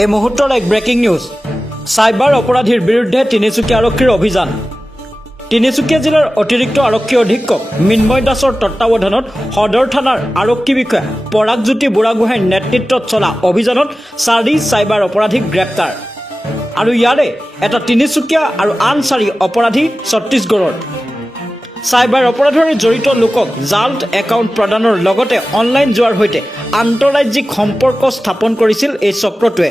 এই মুহূৰ্তৰ এক ব্ৰেকিং নিউজ সাইবাৰ অপৰাধীৰ বিৰুদ্ধে তিনিচুকীয়া আৰক্ষীৰ অভিযান তিনিচুকীয়া জিলাৰ অতিৰিক্ত আৰক্ষী অধীক্ষক মিন্ময় দাসৰ তত্ত্বাৱধানত সদৰ থানাৰ আৰক্ষী বিষয়া পৰাগজ্যোতি বুঢ়াগোহাঁইৰ নেতৃত্বত চলা অভিযানত 4 সাইবাৰ অপৰাধীক গ্ৰেপ্তাৰ আৰু ইয়াৰে এটা তিনিচুকীয়া আৰু আন 4 অপৰাধী ছত্তীশগড়ৰ সাইবাৰ অপৰাধৰ জড়িত লোকক জাল একাউণ্ট প্ৰদানৰ লগতে অনলাইন যোৱাৰ হৈতে আন্তঃৰাজ্যিক সম্পৰ্ক স্থাপন কৰিছিল এই চক্ৰটোৱে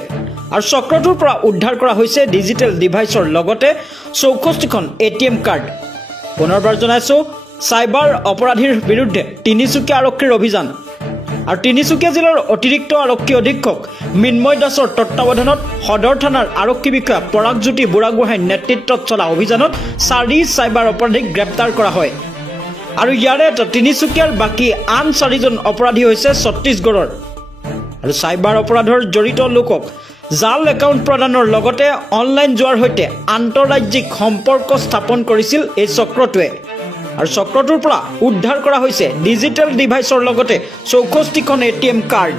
আৰু চক্ৰটোৰ পৰা উদ্ধাৰ কৰা হৈছে ডিজিটেল ডিভাইচৰ লগতে 64খন এটিএম কাৰ্ড পুনৰবাৰ জনাইছো সাইবাৰ অপৰাধীৰ বিৰুদ্ধে তিনিচুকীয়া আৰক্ষীৰ অভিযান আৰু তিনিচুকীয়া জিলাৰ অতিৰিক্ত আৰক্ষী অধীক্ষক মিন্ময় দাসৰ তত্ত্বাৱধানত সদৰ থানাৰ আৰক্ষী বিষয়া পৰাগজ্যোতি বুঢ়াগোহাঁইৰ নেতৃত্বত চলা অভিযানত 4 সাইবাৰ অপৰাধীক গ্ৰেপ্তাৰ কৰা হয় আৰু ইয়াৰে তিনিচুকীয়াৰ বাকি আন 4জন অপৰাধী হৈছে ছত্তীশগড়ৰ আৰু সাইবাৰ অপৰাধৰ জড়িত লোকক জাল একাউণ্ট প্ৰদানৰ লগতে অনলাইন যোৱাৰ হৈতে আন্তঃৰাজ্যিক সম্পৰ্ক স্থাপন কৰিছিল এই চক্ৰটোৱে আৰু চক্ৰটোৰ পৰা উদ্ধাৰ কৰা হৈছে ডিজিটেল ডিভাইচৰ লগতে 64খন এটিএম কাৰ্ড